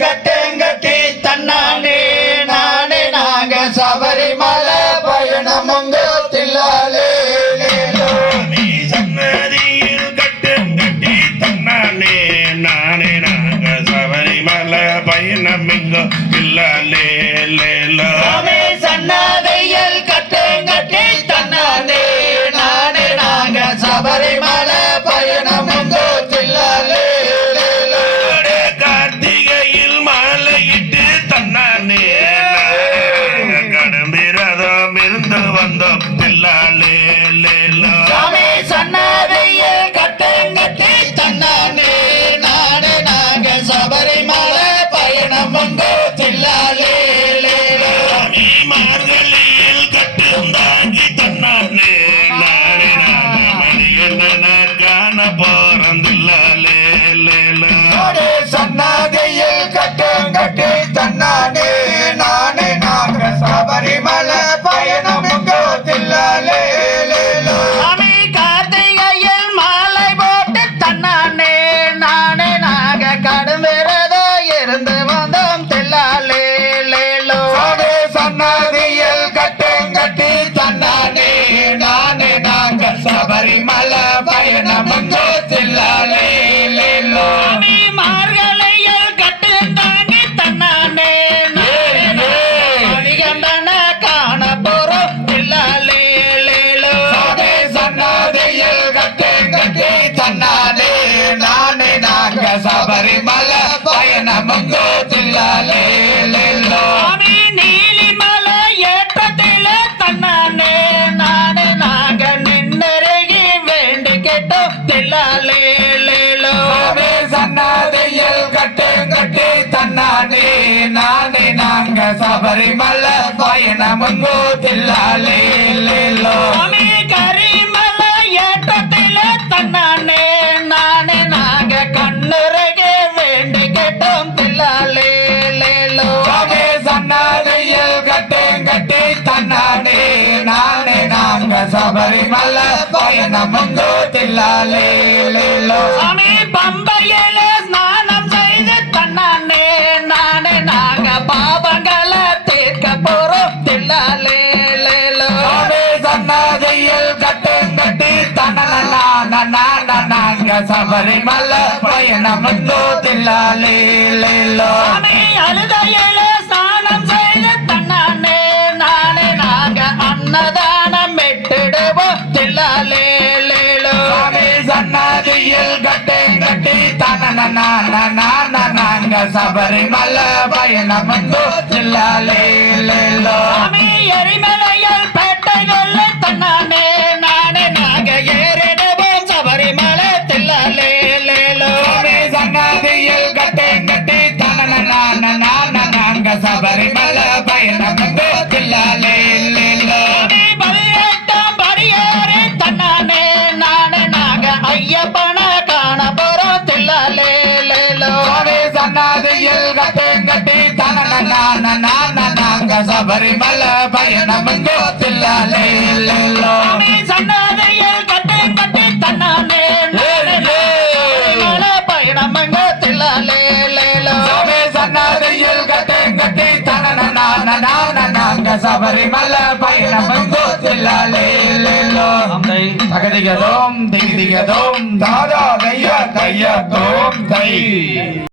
கட்டங்கட்டி தன்னானே நானே நாங்க சபரிமலை பயணமுங்க தில்லாலே சன்னதியில் கட்டங்கட்டி தன்னானே நானே நாங்க சபரிமலை பயணமுங்க தில்லாலே சன்னதியில் கட்டங்கட்டி தன்னானே நானே நாங்க சபரிமலை பயணமுங்க தில்லாலே கார்த்திகையில் மாலையிட்டு தன்னானே கடம்பிரதம் இருந்து வந்தோம் தில்லாலே சன்னதியில் கட்டங்கட்டி தன்னானே நானே நாங்க சபரிமலை பயணமுங்க தில்லாலே மார்கழியில் கட்டும் தாங்கி தன்னானே நானே நாங்க மணியண்ணன காண போறோம் தில்லாலே சன்னதியில் கட்டங்கட்டி தன்னானே நானே நாங்க சபரிமலை பயணமுங்க தில்லாலே சாமி கார்த்திகையில் மாலை போட்டு தன்னானே நானே நாங்க கடுமிரதோ இருந்து வந்தோம் தில்லாலே சன்னதியில் கட்டங்கட்டி தன்னானே நானே நாங்க சபரிமலை பயணமுங்க தில்லாலே மார்கழியில் கட்டு தாங்கி தன்னானே மணிகண்டன காண போறோம் தில்லாலே சன்னதியில் கட்டங்கட்டி தன்னானே நானே நாங்க சபரிமலை பயணமுங்க தில்லாலே நீலிமலை ஏற்றத்தில தன்னானே நானே நாங்க நின்னருகி வேண்டி கேட்டோம் தில்லாலே சன்னதியில் கட்டங்கட்டி தன்னானே நானே நாங்க சபரிமலை பயணமுங்க தில்லாலே கரிமலை ஏற்றத்தில தன்னானே நானே நாங்க கண்ணுருகே வேண்டி கேட்டோம் தில்லாலே சன்னதியில் கட்டங்கட்டி தன்னானே நானே நாங்க சபரிமலை பயணமுங்க தில்லாலே பம்பையில ஸ்நானம் செய்து தன்னானே நானே நாங்க பாவங்களை தீர்க்க போறோம் தில்லாலே சன்னதியில் கட்டங்கட்டி நாங்க சபரிமலை பயணமுங்க தில்லாலே அழுதையில ஸ்நானம் செய்து தன்னானே நானே நாங்க அன்னதானம் விட்டுடுவோம் தில்லாலே சன்னதியில் கட்டங்கட்டி நாங்க சபரிமலை பயணமுங்க தில்லாலே எரிமலையில் பேட்டைகள் தன்னானே நானே நாங்க ஏறிடுவோம் சபரிமலை தில்லாலே சன்னதியில் கட்டங்கட்டி நாங்க சபரிமலை பயணமுங்க தில்லாலே படியேறி தன்னானே நானே நாங்க ஐயப்பன காண போறோம் தில்லாலே சன்னதியில் கட்டங்கட்டி நாங்க சபரிமலை பயணமுங்க தில்லாலே சன்னதியில் கட்டங்கட்டி தன்னானே மலை பயணமுங்க தில்லாலே சன்னதியில் கட்டங்கட்டி நாங்க சபரிமலை பயணமுங்க தில்லாலே தகதிகதோம் திகதிகதோம் தாதா தையா தையா தோம் தை